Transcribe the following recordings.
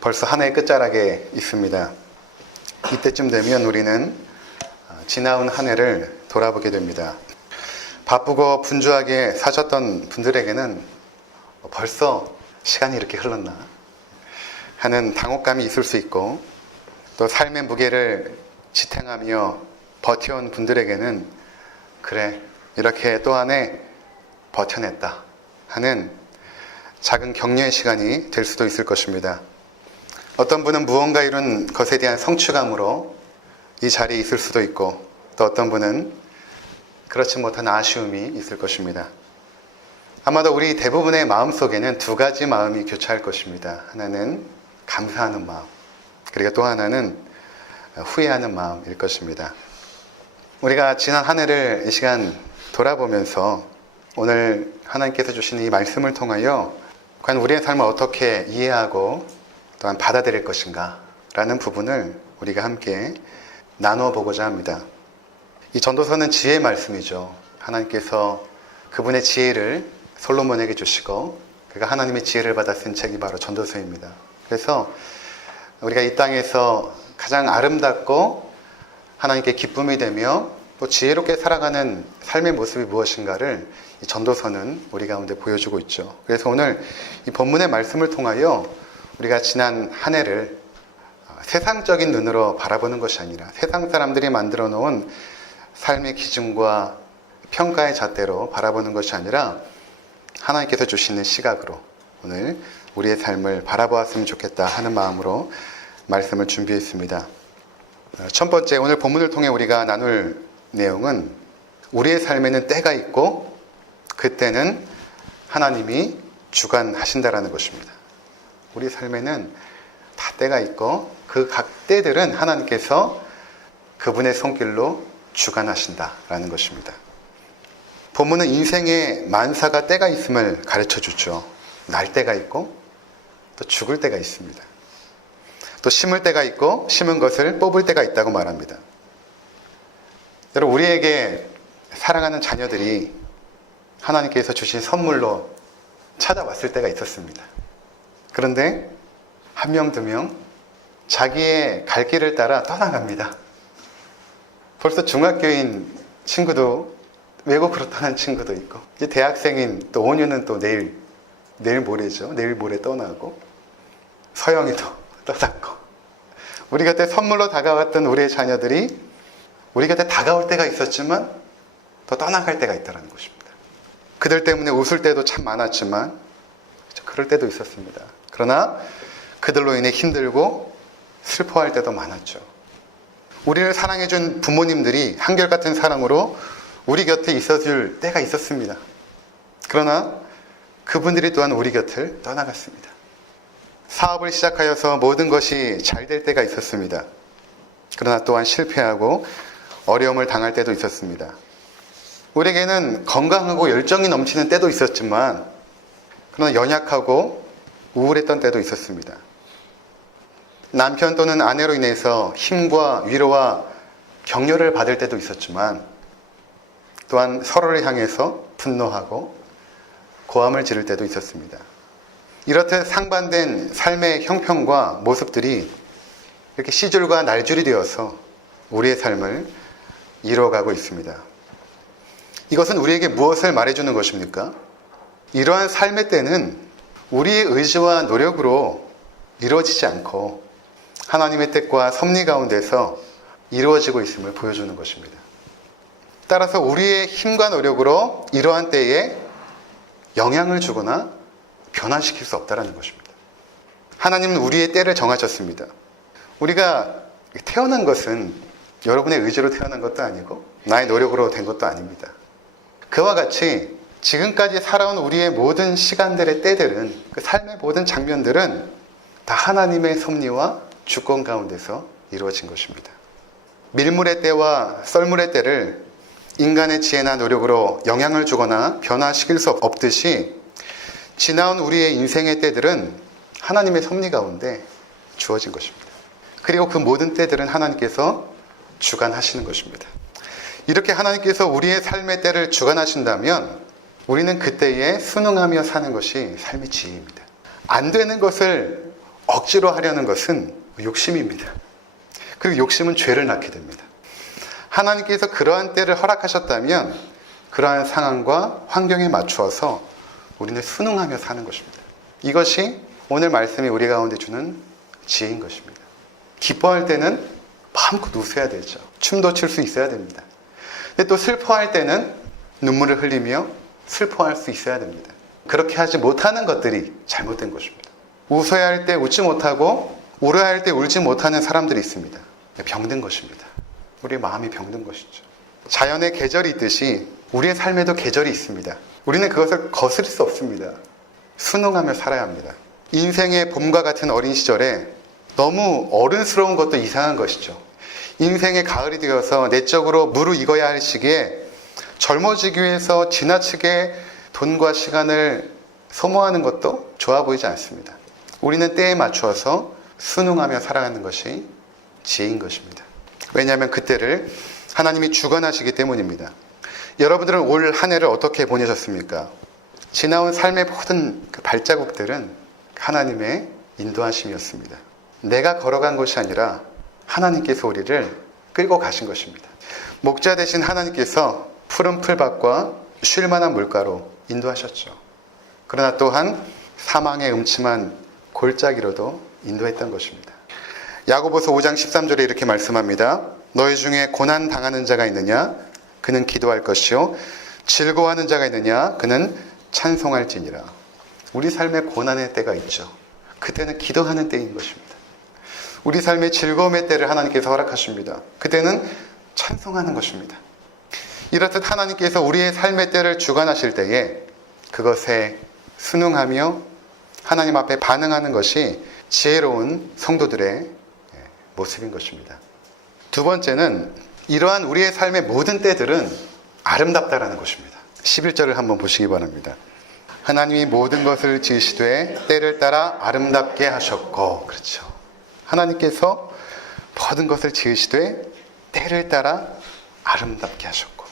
벌써 한 해의 끝자락에 있습니다. 이때쯤 되면 우리는 지나온 한 해를 돌아보게 됩니다. 바쁘고 분주하게 사셨던 분들에게는 벌써 시간이 이렇게 흘렀나 하는 당혹감이 있을 수 있고, 또 삶의 무게를 지탱하며 버텨온 분들에게는 그래, 이렇게 또 한 해 버텨냈다 하는 작은 격려의 시간이 될 수도 있을 것입니다. 어떤 분은 무언가 이룬 것에 대한 성취감으로 이 자리에 있을 수도 있고, 또 어떤 분은 그렇지 못한 아쉬움이 있을 것입니다. 아마도 우리 대부분의 마음속에는 두 가지 마음이 교차할 것입니다. 하나는 감사하는 마음, 그리고 또 하나는 후회하는 마음일 것입니다. 우리가 지난 한 해를 이 시간 돌아보면서 오늘 하나님께서 주시는 이 말씀을 통하여 과연 우리의 삶을 어떻게 이해하고 또한 받아들일 것인가 라는 부분을 우리가 함께 나누어 보고자 합니다. 이 전도서는 지혜의 말씀이죠. 하나님께서 그분의 지혜를 솔로몬에게 주시고 그가 하나님의 지혜를 받아 쓴 책이 바로 전도서입니다. 그래서 우리가 이 땅에서 가장 아름답고 하나님께 기쁨이 되며 또 지혜롭게 살아가는 삶의 모습이 무엇인가를 이 전도서는 우리 가운데 보여주고 있죠. 그래서 오늘 이 본문의 말씀을 통하여 우리가 지난 한 해를 세상적인 눈으로 바라보는 것이 아니라 세상 사람들이 만들어 놓은 삶의 기준과 평가의 잣대로 바라보는 것이 아니라 하나님께서 주시는 시각으로 오늘 우리의 삶을 바라보았으면 좋겠다 하는 마음으로 말씀을 준비했습니다. 첫 번째, 오늘 본문을 통해 우리가 나눌 내용은 우리의 삶에는 때가 있고 그때는 하나님이 주관하신다라는 것입니다. 우리 삶에는 다 때가 있고 그 각 때들은 하나님께서 그분의 손길로 주관하신다라는 것입니다. 본문은 인생의 만사가 때가 있음을 가르쳐 주죠. 날 때가 있고 또 죽을 때가 있습니다. 또 심을 때가 있고 심은 것을 뽑을 때가 있다고 말합니다. 여러분, 우리에게 사랑하는 자녀들이 하나님께서 주신 선물로 찾아왔을 때가 있었습니다. 그런데 한 명, 두 명 자기의 갈 길을 따라 떠나갑니다. 벌써 중학교인 친구도 외국으로 떠난 친구도 있고, 이제 대학생인 또 5년은 또 내일 모레죠. 내일 모레 떠나고, 서영이도 떠났고, 우리 곁에 선물로 다가왔던 우리의 자녀들이 우리 곁에 다가올 때가 있었지만 또 떠나갈 때가 있다는 것입니다. 그들 때문에 웃을 때도 참 많았지만 그럴 때도 있었습니다. 그러나 그들로 인해 힘들고 슬퍼할 때도 많았죠. 우리를 사랑해준 부모님들이 한결같은 사랑으로 우리 곁에 있어줄 때가 있었습니다. 그러나 그분들이 또한 우리 곁을 떠나갔습니다. 사업을 시작하여서 모든 것이 잘 될 때가 있었습니다. 그러나 또한 실패하고 어려움을 당할 때도 있었습니다. 우리에게는 건강하고 열정이 넘치는 때도 있었지만 그러나 연약하고 우울했던 때도 있었습니다. 남편 또는 아내로 인해서 힘과 위로와 격려를 받을 때도 있었지만 또한 서로를 향해서 분노하고 고함을 지를 때도 있었습니다. 이렇듯 상반된 삶의 형편과 모습들이 이렇게 시줄과 날줄이 되어서 우리의 삶을 이뤄가고 있습니다. 이것은 우리에게 무엇을 말해주는 것입니까? 이러한 삶의 때는 우리의 의지와 노력으로 이루어지지 않고 하나님의 뜻과 섭리 가운데서 이루어지고 있음을 보여주는 것입니다. 따라서 우리의 힘과 노력으로 이러한 때에 영향을 주거나 변화시킬 수 없다는 것입니다. 하나님은 우리의 때를 정하셨습니다. 우리가 태어난 것은 여러분의 의지로 태어난 것도 아니고 나의 노력으로 된 것도 아닙니다. 그와 같이 지금까지 살아온 우리의 모든 시간들의 때들은, 그 삶의 모든 장면들은 다 하나님의 섭리와 주권 가운데서 이루어진 것입니다. 밀물의 때와 썰물의 때를 인간의 지혜나 노력으로 영향을 주거나 변화시킬 수 없듯이 지나온 우리의 인생의 때들은 하나님의 섭리 가운데 주어진 것입니다. 그리고 그 모든 때들은 하나님께서 주관하시는 것입니다. 이렇게 하나님께서 우리의 삶의 때를 주관하신다면 우리는 그때에 순응하며 사는 것이 삶의 지혜입니다. 안 되는 것을 억지로 하려는 것은 욕심입니다. 그리고 욕심은 죄를 낳게 됩니다. 하나님께서 그러한 때를 허락하셨다면 그러한 상황과 환경에 맞추어서 우리는 순응하며 사는 것입니다. 이것이 오늘 말씀이 우리 가운데 주는 지혜인 것입니다. 기뻐할 때는 마음껏 웃어야 되죠. 춤도 출 수 있어야 됩니다. 근데 또 슬퍼할 때는 눈물을 흘리며 슬퍼할 수 있어야 됩니다. 그렇게 하지 못하는 것들이 잘못된 것입니다. 웃어야 할 때 웃지 못하고 울어야 할 때 울지 못하는 사람들이 있습니다. 병든 것입니다. 우리의 마음이 병든 것이죠. 자연의 계절이 있듯이 우리의 삶에도 계절이 있습니다. 우리는 그것을 거스릴 수 없습니다. 순응하며 살아야 합니다. 인생의 봄과 같은 어린 시절에 너무 어른스러운 것도 이상한 것이죠. 인생의 가을이 되어서 내적으로 무르익어야 할 시기에 젊어지기 위해서 지나치게 돈과 시간을 소모하는 것도 좋아 보이지 않습니다. 우리는 때에 맞추어서 순응하며 살아가는 것이 지혜인 것입니다. 왜냐하면 그때를 하나님이 주관하시기 때문입니다. 여러분들은 올 한 해를 어떻게 보내셨습니까? 지나온 삶의 모든 그 발자국들은 하나님의 인도하심이었습니다. 내가 걸어간 것이 아니라 하나님께서 우리를 끌고 가신 것입니다. 목자 되신 하나님께서 푸른 풀밭과 쉴 만한 물가로 인도하셨죠. 그러나 또한 사망의 음침한 골짜기로도 인도했던 것입니다. 야고보서 5장 13절에 이렇게 말씀합니다. 너희 중에 고난 당하는 자가 있느냐? 그는 기도할 것이요. 즐거워하는 자가 있느냐? 그는 찬송할지니라. 우리 삶에 고난의 때가 있죠. 그때는 기도하는 때인 것입니다. 우리 삶의 즐거움의 때를 하나님께서 허락하십니다. 그때는 찬송하는 것입니다. 이렇듯 하나님께서 우리의 삶의 때를 주관하실 때에 그것에 순응하며 하나님 앞에 반응하는 것이 지혜로운 성도들의 모습인 것입니다. 두 번째는 이러한 우리의 삶의 모든 때들은 아름답다라는 것입니다. 11절을 한번 보시기 바랍니다. 하나님이 모든 것을 지으시되 때를 따라 아름답게 하셨고, 그렇죠. 하나님께서 모든 것을 지으시되 때를 따라 아름답게 하셨고,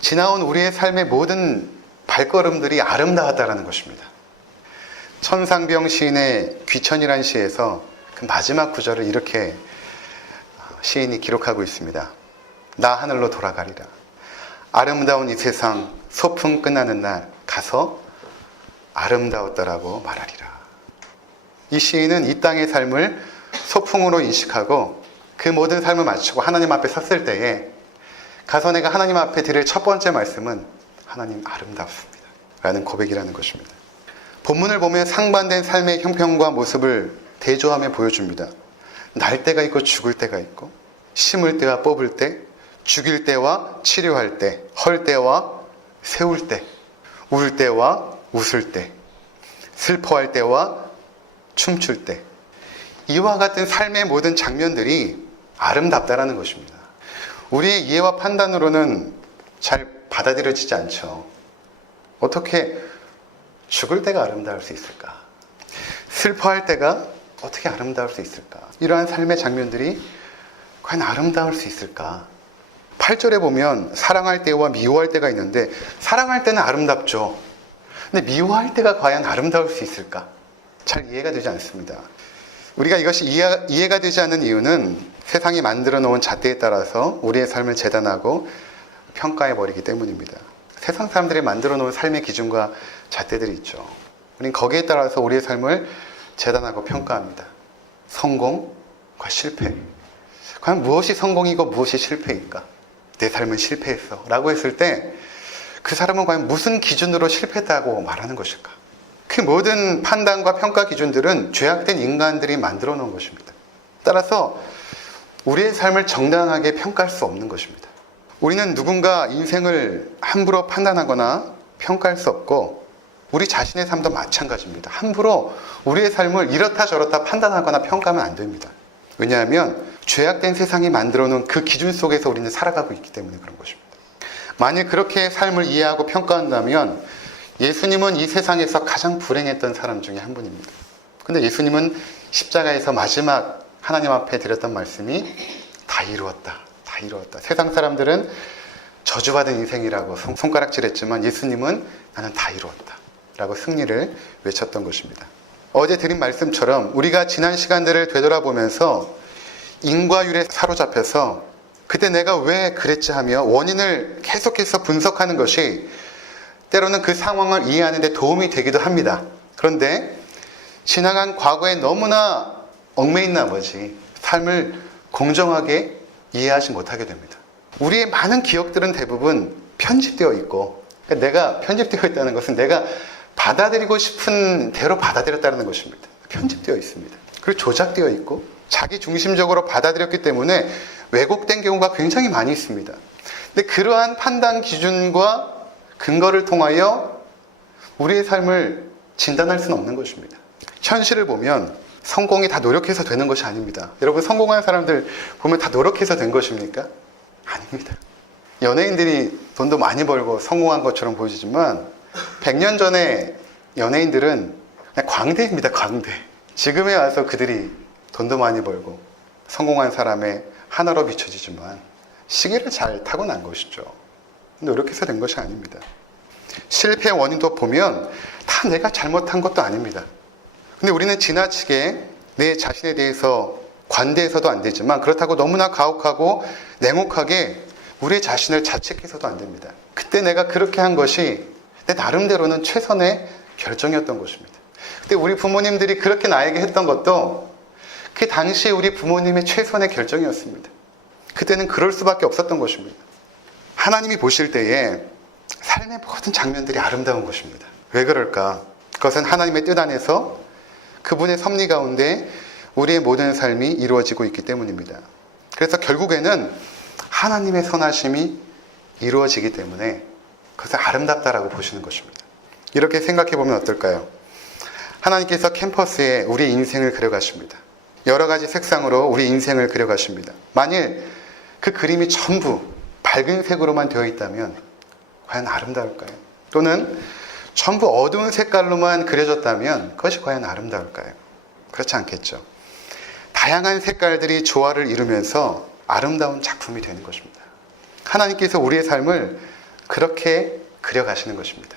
지나온 우리의 삶의 모든 발걸음들이 아름다웠다라는 것입니다. 천상병 시인의 귀천이라는 시에서 그 마지막 구절을 이렇게 시인이 기록하고 있습니다. 나 하늘로 돌아가리라. 아름다운 이 세상 소풍 끝나는 날 가서 아름다웠다라고 말하리라. 이 시인은 이 땅의 삶을 소풍으로 인식하고 그 모든 삶을 마치고 하나님 앞에 섰을 때에 가서 내가 하나님 앞에 드릴 첫 번째 말씀은 하나님 아름답습니다 라는 고백이라는 것입니다. 본문을 보면 상반된 삶의 형편과 모습을 대조하며 보여줍니다. 날 때가 있고 죽을 때가 있고, 심을 때와 뽑을 때, 죽일 때와 치료할 때, 헐 때와 세울 때, 울 때와 웃을 때, 슬퍼할 때와 춤출 때, 이와 같은 삶의 모든 장면들이 아름답다라는 것입니다. 우리의 이해와 판단으로는 잘 받아들여지지 않죠. 어떻게 죽을 때가 아름다울 수 있을까? 슬퍼할 때가 어떻게 아름다울 수 있을까? 이러한 삶의 장면들이 과연 아름다울 수 있을까? 8절에 보면 사랑할 때와 미워할 때가 있는데, 사랑할 때는 아름답죠. 근데 미워할 때가 과연 아름다울 수 있을까? 잘 이해가 되지 않습니다. 우리가 이것이 이해가 되지 않는 이유는 세상이 만들어 놓은 잣대에 따라서 우리의 삶을 재단하고 평가해 버리기 때문입니다. 세상 사람들이 만들어 놓은 삶의 기준과 잣대들이 있죠. 우리는 거기에 따라서 우리의 삶을 재단하고 평가합니다. 성공과 실패. 과연 무엇이 성공이고 무엇이 실패일까? 내 삶은 실패했어 라고 했을 때 그 사람은 과연 무슨 기준으로 실패했다고 말하는 것일까? 그 모든 판단과 평가 기준들은 죄악된 인간들이 만들어 놓은 것입니다. 따라서 우리의 삶을 정당하게 평가할 수 없는 것입니다. 우리는 누군가 인생을 함부로 판단하거나 평가할 수 없고, 우리 자신의 삶도 마찬가지입니다. 함부로 우리의 삶을 이렇다 저렇다 판단하거나 평가하면 안 됩니다. 왜냐하면 죄악된 세상이 만들어 놓은 그 기준 속에서 우리는 살아가고 있기 때문에 그런 것입니다. 만일 그렇게 삶을 이해하고 평가한다면 예수님은 이 세상에서 가장 불행했던 사람 중에 한 분입니다. 근데 예수님은 십자가에서 마지막 하나님 앞에 드렸던 말씀이 다 이루었다, 다 이루었다. 세상 사람들은 저주받은 인생이라고 손가락질했지만 예수님은 나는 다 이루었다 라고 승리를 외쳤던 것입니다. 어제 드린 말씀처럼 우리가 지난 시간들을 되돌아보면서 인과율에 사로잡혀서 그때 내가 왜 그랬지 하며 원인을 계속해서 분석하는 것이 때로는 그 상황을 이해하는 데 도움이 되기도 합니다. 그런데 지나간 과거에 너무나 얽매인 나머지 삶을 공정하게 이해하지 못하게 됩니다. 우리의 많은 기억들은 대부분 편집되어 있고, 그러니까 내가 편집되어 있다는 것은 내가 받아들이고 싶은 대로 받아들였다는 것입니다. 편집되어 있습니다. 그리고 조작되어 있고 자기 중심적으로 받아들였기 때문에 왜곡된 경우가 굉장히 많이 있습니다. 근데 그러한 판단 기준과 근거를 통하여 우리의 삶을 진단할 수는 없는 것입니다. 현실을 보면 성공이 다 노력해서 되는 것이 아닙니다. 여러분, 성공한 사람들 보면 다 노력해서 된 것입니까? 아닙니다. 연예인들이 돈도 많이 벌고 성공한 것처럼 보이지만 100년 전에 연예인들은 그냥 광대입니다. 광대. 지금에 와서 그들이 돈도 많이 벌고 성공한 사람의 하나로 비춰지지만 시기를 잘 타고난 것이죠. 노력해서 된 것이 아닙니다. 실패의 원인도 보면 다 내가 잘못한 것도 아닙니다. 근데 우리는 지나치게 내 자신에 대해서 관대해서도 안 되지만 그렇다고 너무나 가혹하고 냉혹하게 우리 자신을 자책해서도 안 됩니다. 그때 내가 그렇게 한 것이 내 나름대로는 최선의 결정이었던 것입니다. 근데 우리 부모님들이 그렇게 나에게 했던 것도 그 당시에 우리 부모님의 최선의 결정이었습니다. 그때는 그럴 수밖에 없었던 것입니다. 하나님이 보실 때에 삶의 모든 장면들이 아름다운 것입니다. 왜 그럴까? 그것은 하나님의 뜻 안에서 그분의 섭리 가운데 우리의 모든 삶이 이루어지고 있기 때문입니다. 그래서 결국에는 하나님의 선하심이 이루어지기 때문에 그것을 아름답다라고 보시는 것입니다. 이렇게 생각해 보면 어떨까요? 하나님께서 캠퍼스에 우리의 인생을 그려가십니다. 여러 가지 색상으로 우리 인생을 그려가십니다. 만일 그 그림이 전부 밝은 색으로만 되어 있다면 과연 아름다울까요? 또는 전부 어두운 색깔로만 그려졌다면 그것이 과연 아름다울까요? 그렇지 않겠죠. 다양한 색깔들이 조화를 이루면서 아름다운 작품이 되는 것입니다. 하나님께서 우리의 삶을 그렇게 그려가시는 것입니다.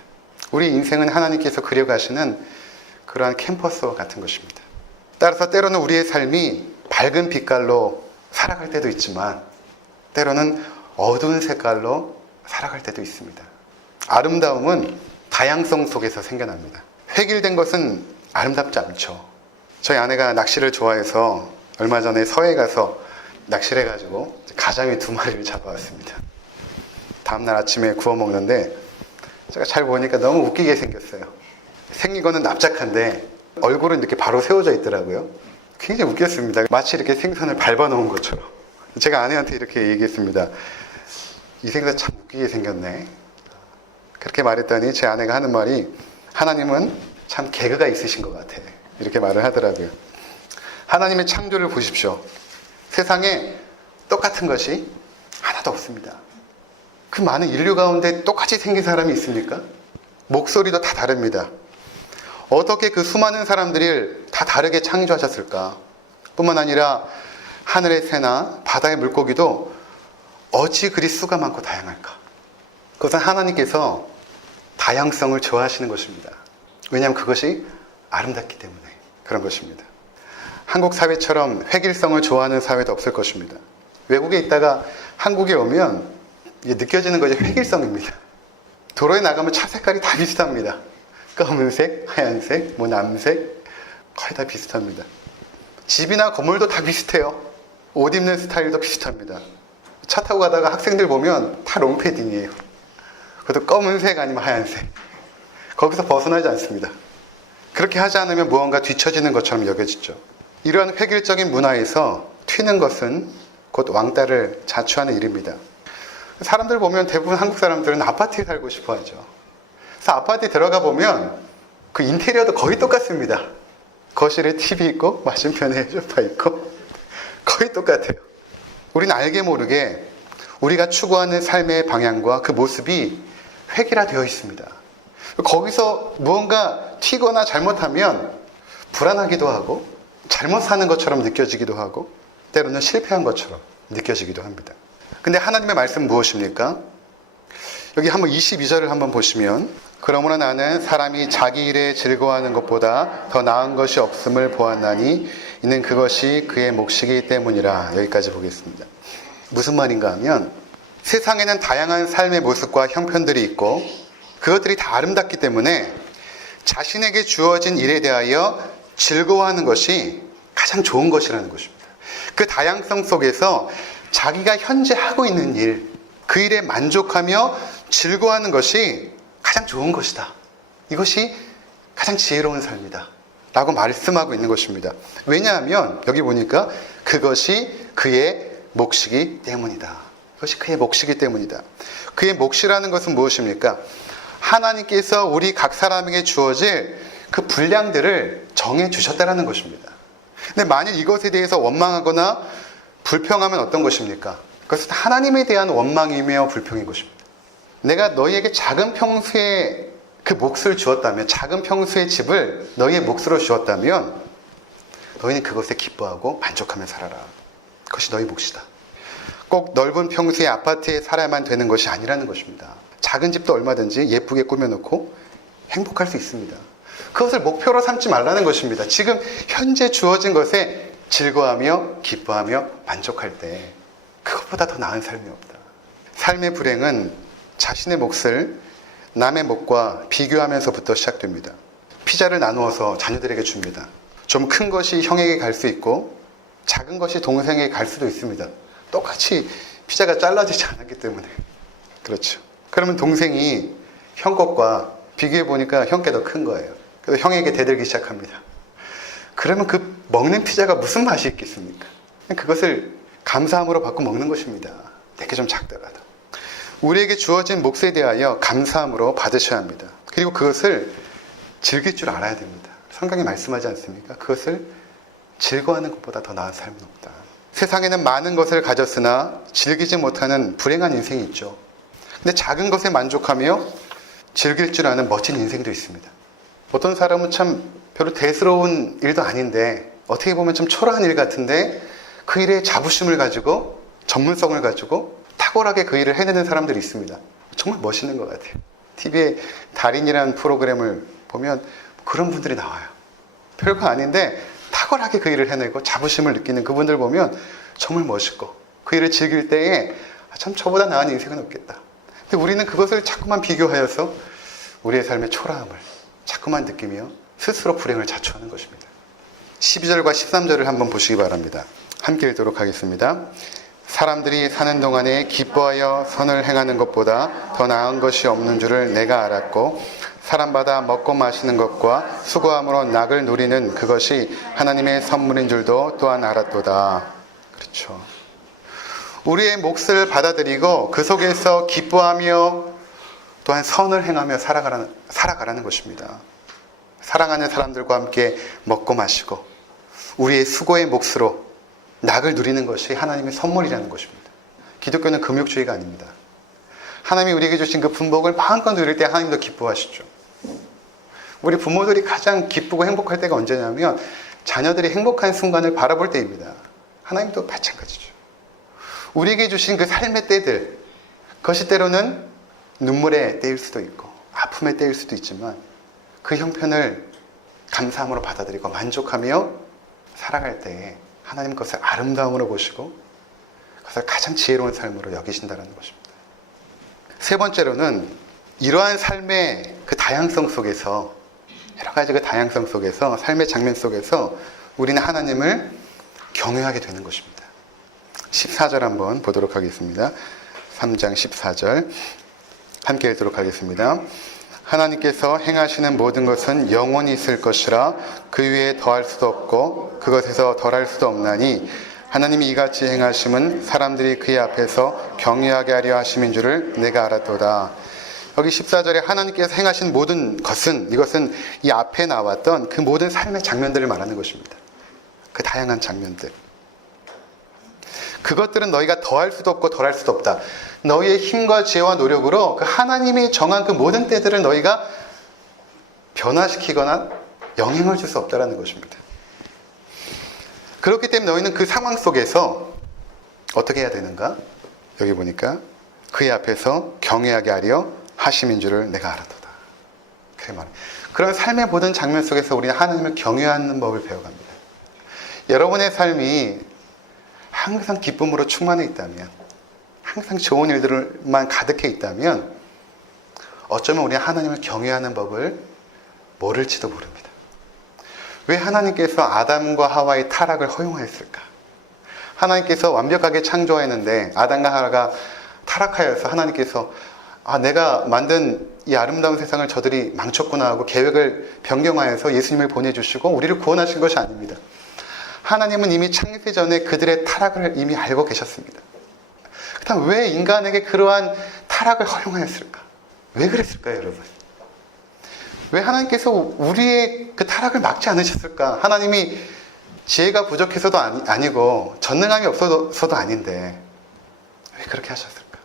우리 인생은 하나님께서 그려가시는 그러한 캠퍼스와 같은 것입니다. 따라서 때로는 우리의 삶이 밝은 빛깔로 살아갈 때도 있지만 때로는 어두운 색깔로 살아갈 때도 있습니다. 아름다움은 다양성 속에서 생겨납니다. 획일된 것은 아름답지 않죠. 저희 아내가 낚시를 좋아해서 얼마 전에 서해에 가서 낚시를 해가지고 가자미 2마리를 잡아왔습니다. 다음날 아침에 구워 먹는데 제가 잘 보니까 너무 웃기게 생겼어요. 생긴 거는 납작한데 얼굴은 이렇게 바로 세워져 있더라고요. 굉장히 웃겼습니다. 마치 이렇게 생선을 밟아놓은 것처럼. 제가 아내한테 이렇게 얘기했습니다. 이 생선 참 웃기게 생겼네. 그렇게 말했더니 제 아내가 하는 말이, 하나님은 참 개그가 있으신 것 같아. 이렇게 말을 하더라고요. 하나님의 창조를 보십시오. 세상에 똑같은 것이 하나도 없습니다. 그 많은 인류 가운데 똑같이 생긴 사람이 있습니까? 목소리도 다 다릅니다. 어떻게 그 수많은 사람들을 다 다르게 창조하셨을까? 뿐만 아니라 하늘의 새나 바다의 물고기도 어찌 그리 수가 많고 다양할까? 그것은 하나님께서 다양성을 좋아하시는 것입니다. 왜냐하면 그것이 아름답기 때문에 그런 것입니다. 한국 사회처럼 획일성을 좋아하는 사회도 없을 것입니다. 외국에 있다가 한국에 오면 느껴지는 것이 획일성입니다. 도로에 나가면 차 색깔이 다 비슷합니다. 검은색, 하얀색, 남색, 거의 다 비슷합니다. 집이나 건물도 다 비슷해요. 옷 입는 스타일도 비슷합니다. 차 타고 가다가 학생들 보면 다 롱패딩이에요. 그것도 검은색 아니면 하얀색. 거기서 벗어나지 않습니다. 그렇게 하지 않으면 무언가 뒤처지는 것처럼 여겨지죠. 이러한 획일적인 문화에서 튀는 것은 곧 왕따를 자초하는 일입니다. 사람들 보면 대부분 한국 사람들은 아파트에 살고 싶어 하죠. 그래서 아파트에 들어가 보면 그 인테리어도 거의 똑같습니다. 거실에 TV 있고 맞은편에 소파 있고 거의 똑같아요. 우리는 알게 모르게 우리가 추구하는 삶의 방향과 그 모습이 획일화되어 있습니다. 거기서 무언가 튀거나 잘못하면 불안하기도 하고 잘못 사는 것처럼 느껴지기도 하고 때로는 실패한 것처럼 느껴지기도 합니다. 근데 하나님의 말씀은 무엇입니까? 여기 한번 22절을 한번 보시면, 그러므로 나는 사람이 자기 일에 즐거워하는 것보다 더 나은 것이 없음을 보았나니 이는 그것이 그의 몫이기 때문이라. 여기까지 보겠습니다. 무슨 말인가 하면, 세상에는 다양한 삶의 모습과 형편들이 있고 그것들이 다 아름답기 때문에 자신에게 주어진 일에 대하여 즐거워하는 것이 가장 좋은 것이라는 것입니다. 그 다양성 속에서 자기가 현재 하고 있는 일, 그 일에 만족하며 즐거워하는 것이 가장 좋은 것이다. 이것이 가장 지혜로운 삶이다 라고 말씀하고 있는 것입니다. 왜냐하면 여기 보니까 그것이 그의 몫이기 때문이다. 그것이 그의 몫이기 때문이다. 그의 몫이라는 것은 무엇입니까? 하나님께서 우리 각 사람에게 주어질 그 분량들을 정해 주셨다는 것입니다. 근데 만일 이것에 대해서 원망하거나 불평하면 어떤 것입니까? 그것은 하나님에 대한 원망이며 불평인 것입니다. 내가 너희에게 작은 평수의 그 몫을 주었다면, 작은 평수의 집을 너희의 몫으로 주었다면 너희는 그것에 기뻐하고 만족하며 살아라. 그것이 너희 몫이다. 꼭 넓은 평수의 아파트에 살아야만 되는 것이 아니라는 것입니다. 작은 집도 얼마든지 예쁘게 꾸며놓고 행복할 수 있습니다. 그것을 목표로 삼지 말라는 것입니다. 지금 현재 주어진 것에 즐거워하며 기뻐하며 만족할 때 그것보다 더 나은 삶이 없다. 삶의 불행은 자신의 몫을 남의 몫과 비교하면서부터 시작됩니다. 피자를 나누어서 자녀들에게 줍니다. 좀 큰 것이 형에게 갈 수 있고 작은 것이 동생에게 갈 수도 있습니다. 똑같이 피자가 잘라지지 않았기 때문에. 그렇죠. 그러면 동생이 형 것과 비교해 보니까 형 게 더 큰 거예요. 그래서 형에게 대들기 시작합니다. 그러면 그 먹는 피자가 무슨 맛이 있겠습니까? 그것을 감사함으로 받고 먹는 것입니다. 내게 좀 작더라도. 우리에게 주어진 몫에 대하여 감사함으로 받으셔야 합니다. 그리고 그것을 즐길 줄 알아야 됩니다. 성경이 말씀하지 않습니까? 그것을 즐거워하는 것보다 더 나은 삶은 없다. 세상에는 많은 것을 가졌으나 즐기지 못하는 불행한 인생이 있죠. 근데 작은 것에 만족하며 즐길 줄 아는 멋진 인생도 있습니다. 어떤 사람은 참 별로 대수로운 일도 아닌데 어떻게 보면 좀 초라한 일 같은데 그 일에 자부심을 가지고 전문성을 가지고 탁월하게 그 일을 해내는 사람들이 있습니다. 정말 멋있는 것 같아요. TV에 달인이라는 프로그램을 보면 그런 분들이 나와요. 별거 아닌데 탁월하게 그 일을 해내고 자부심을 느끼는 그분들 보면 정말 멋있고 그 일을 즐길 때에 참 저보다 나은 인생은 없겠다. 근데 우리는 그것을 자꾸만 비교하여서 우리의 삶의 초라함을 자꾸만 느끼며 스스로 불행을 자초하는 것입니다. 12절과 13절을 한번 보시기 바랍니다. 함께 읽도록 하겠습니다. 사람들이 사는 동안에 기뻐하여 선을 행하는 것보다 더 나은 것이 없는 줄을 내가 알았고 사람마다 먹고 마시는 것과 수고함으로 낙을 누리는 그것이 하나님의 선물인 줄도 또한 알았도다. 그렇죠. 우리의 몫을 받아들이고 그 속에서 기뻐하며 또한 선을 행하며 살아가라는 것입니다. 사랑하는 사람들과 함께 먹고 마시고 우리의 수고의 몫으로 낙을 누리는 것이 하나님의 선물이라는 것입니다. 기독교는 금욕주의가 아닙니다. 하나님이 우리에게 주신 그 분복을 마음껏 누릴 때 하나님도 기뻐하시죠. 우리 부모들이 가장 기쁘고 행복할 때가 언제냐면 자녀들이 행복한 순간을 바라볼 때입니다. 하나님도 마찬가지죠. 우리에게 주신 그 삶의 때들, 그것이 때로는 눈물의 때일 수도 있고 아픔의 때일 수도 있지만 그 형편을 감사함으로 받아들이고 만족하며 살아갈 때에 하나님 그것을 아름다움으로 보시고 그것을 가장 지혜로운 삶으로 여기신다는 것입니다. 세 번째로는 이러한 삶의 그 다양성 속에서 여러 가지 그 다양성 속에서 삶의 장면 속에서 우리는 하나님을 경외하게 되는 것입니다. 14절 한번 보도록 하겠습니다. 3장 14절 함께 읽도록 하겠습니다. 하나님께서 행하시는 모든 것은 영원히 있을 것이라 그 위에 더할 수도 없고 그것에서 덜할 수도 없나니 하나님이 이같이 행하심은 사람들이 그의 앞에서 경외하게 하려 하심인 줄을 내가 알았도다. 여기 14절에 하나님께서 행하신 모든 것은 이것은 이 앞에 나왔던 그 모든 삶의 장면들을 말하는 것입니다. 그 다양한 장면들. 그것들은 너희가 더할 수도 없고 덜할 수도 없다. 너희의 힘과 지혜와 노력으로 그 하나님이 정한 그 모든 때들을 너희가 변화시키거나 영향을 줄 수 없다는 것입니다. 그렇기 때문에 너희는 그 상황 속에서 어떻게 해야 되는가? 여기 보니까 그의 앞에서 경외하게 하려 하심인 줄을 내가 알았도다. 그래 말이에요. 그런 삶의 모든 장면 속에서 우리는 하나님을 경외하는 법을 배워갑니다. 여러분의 삶이 항상 기쁨으로 충만해 있다면, 항상 좋은 일들만 가득해 있다면 어쩌면 우리는 하나님을 경외하는 법을 모를지도 모릅니다. 왜 하나님께서 아담과 하와의 타락을 허용하였을까? 하나님께서 완벽하게 창조했는데 아담과 하와가 타락하여서 하나님께서 내가 만든 이 아름다운 세상을 저들이 망쳤구나 하고 계획을 변경하여서 예수님을 보내주시고 우리를 구원하신 것이 아닙니다. 하나님은 이미 창세 전에 그들의 타락을 이미 알고 계셨습니다. 그렇다면 왜 인간에게 그러한 타락을 허용하였을까? 왜 그랬을까요, 여러분? 왜 하나님께서 우리의 그 타락을 막지 않으셨을까? 하나님이 지혜가 부족해서도 아니고 전능함이 없어서도 아닌데 왜 그렇게 하셨을까?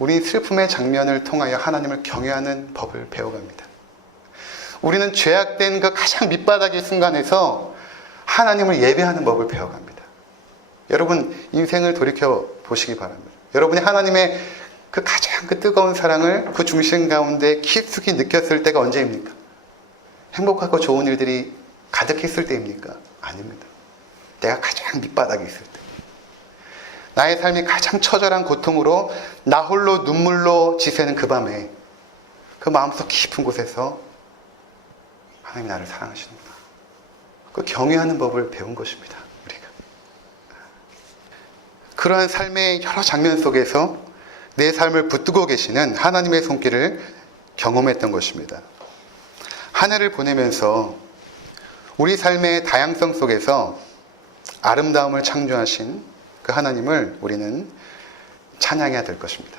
우리 슬픔의 장면을 통하여 하나님을 경외하는 법을 배워갑니다. 우리는 죄악된 그 가장 밑바닥의 순간에서 하나님을 예배하는 법을 배워갑니다. 여러분 인생을 돌이켜 보시기 바랍니다. 여러분이 하나님의 그 가장 그 뜨거운 사랑을 그 중심 가운데 깊숙이 느꼈을 때가 언제입니까? 행복하고 좋은 일들이 가득했을 때입니까? 아닙니다. 내가 가장 밑바닥에 있을 때, 나의 삶이 가장 처절한 고통으로 나 홀로 눈물로 지새는 그 밤에 그 마음속 깊은 곳에서 하나님이 나를 사랑하시는구나, 그 경외하는 법을 배운 것입니다. 우리가 그러한 삶의 여러 장면 속에서 내 삶을 붙들고 계시는 하나님의 손길을 경험했던 것입니다. 한 해를 보내면서 우리 삶의 다양성 속에서 아름다움을 창조하신 그 하나님을 우리는 찬양해야 될 것입니다.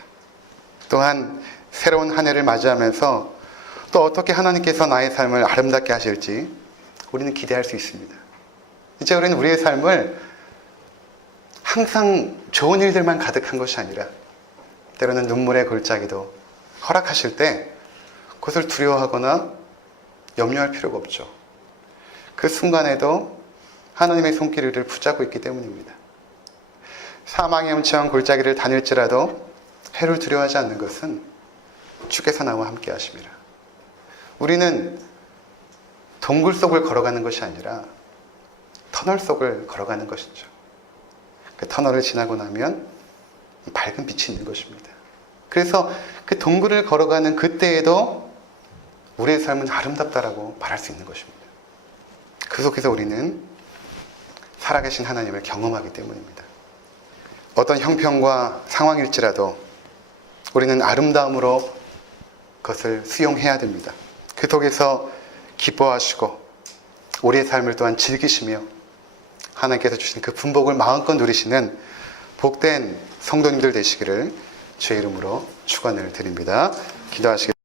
또한 새로운 한 해를 맞이하면서 또 어떻게 하나님께서 나의 삶을 아름답게 하실지 우리는 기대할 수 있습니다. 이제 우리는 우리의 삶을 항상 좋은 일들만 가득한 것이 아니라 때로는 눈물의 골짜기도 허락하실 때 그것을 두려워하거나 염려할 필요가 없죠. 그 순간에도 하나님의 손길을 붙잡고 있기 때문입니다. 사망의 엄청한 골짜기를 다닐지라도 해를 두려워하지 않는 것은 주께서 나와 함께 하심이라. 우리는 동굴 속을 걸어가는 것이 아니라 터널 속을 걸어가는 것이죠. 그 터널을 지나고 나면 밝은 빛이 있는 것입니다. 그래서 그 동굴을 걸어가는 그때에도 우리의 삶은 아름답다라고 말할 수 있는 것입니다. 그 속에서 우리는 살아계신 하나님을 경험하기 때문입니다. 어떤 형편과 상황일지라도 우리는 아름다움으로 그것을 수용해야 됩니다. 그 속에서 기뻐하시고 우리의 삶을 또한 즐기시며 하나님께서 주신 그 분복을 마음껏 누리시는 복된 성도님들 되시기를 주의 이름으로 축원을 드립니다. 기도하시겠습니다.